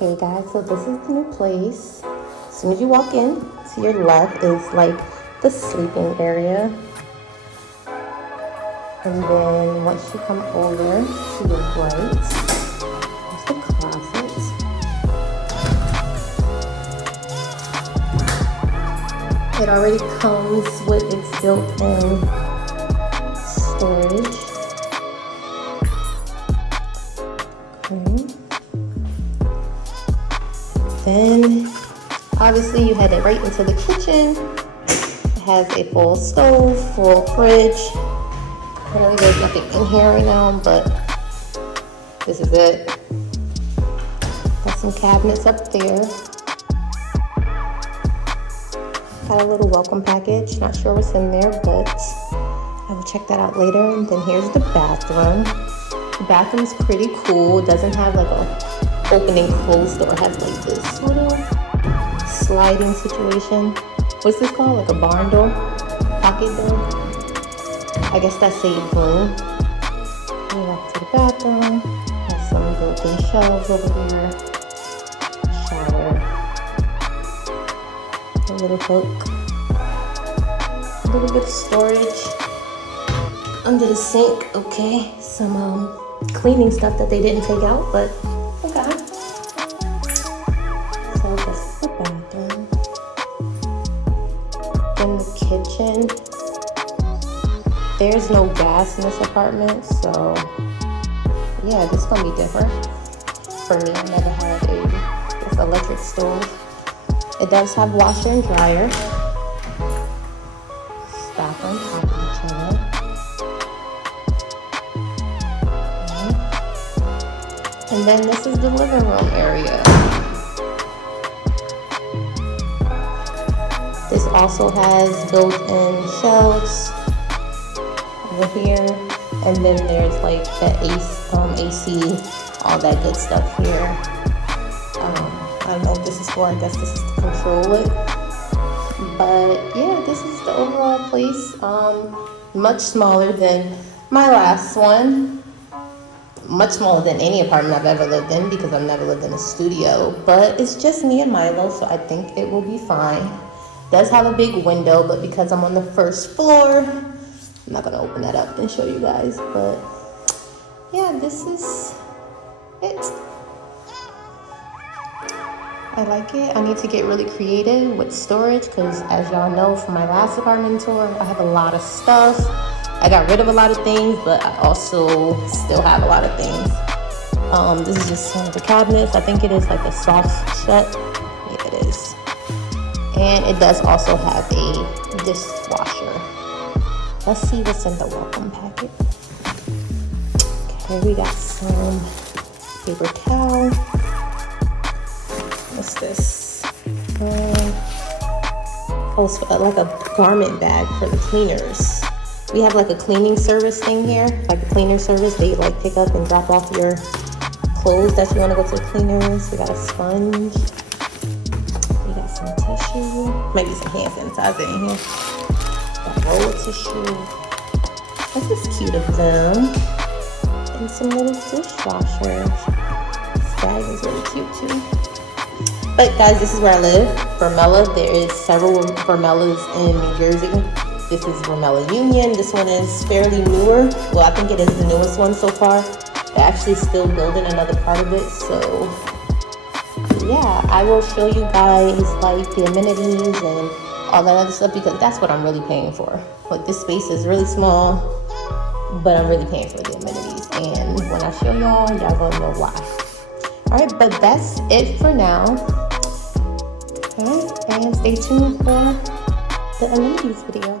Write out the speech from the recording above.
Okay guys, so this is the new place. As soon as you walk in, to your left is like the sleeping area. And then once you come over to your right, there's the closet. It already comes with its built-in storage. Okay. Then, obviously, you headed right into the kitchen. It has a full stove, full fridge. Apparently, there's nothing in here right now, but this is it. Got some cabinets up there. Got a little welcome package. Not sure what's in there, but I will check that out later. And then here's the bathroom. The bathroom's pretty cool. It doesn't have like a opening closed door. It has like this little sliding situation. What's this called? Like a barn door? Pocket door? I guess that's saved room. Going back to the bathroom. Has some built-in shelves over here. Shower. A little hook. A little bit of storage under the sink. Okay. Some cleaning stuff that they didn't take out, but okay. So this is the bathroom. In the kitchen, there's no gas in this apartment, so yeah, this is gonna be different for me. I never had this electric stove. It does have washer and dryer. Stack on top of each other. Okay. And then this is the living room area. This also has built-in shelves over here, and then there's like the AC, all that good stuff here. I don't know what this is for. I guess this is to control it. But yeah, this is the overall place. Much smaller than my last one. Much smaller than any apartment I've ever lived in, because I've never lived in a studio. But it's just me and Milo, so I think it will be fine. It does have a big window, but because I'm on the first floor, I'm not gonna open that up and show you guys. But yeah, this is it. I like it. I need to get really creative with storage, because as y'all know from my last apartment tour, I have a lot of stuff. I got rid of a lot of things, but I also still have a lot of things. This is just one of the cabinets. I think it is like a soft shut. Yeah, it is. And it does also have a dishwasher. Let's see what's in the welcome packet. Okay, we got some paper towel. What's this? Oh, it's like a garment bag for the cleaners. We have like a cleaning service thing here, like a cleaner service. They like pick up and drop off your clothes that you want to go to the cleaners. We got a sponge. We got some tissue. Maybe some hand sanitizer in here. Got a roll of tissue. This is cute of them. And some little dishwashers. This bag is really cute too. But guys, this is where I live. Vermella. There is several Vermellas in New Jersey. This is Vermella Union. This one is fairly newer. Well, I think it is the newest one so far. They're actually still building another part of it. So yeah, I will show you guys like the amenities and all that other stuff, because that's what I'm really paying for. Like, this space is really small, but I'm really paying for the amenities. And when I show y'all gonna know why. All right, but that's it for now. All right, and stay tuned for the amenities video.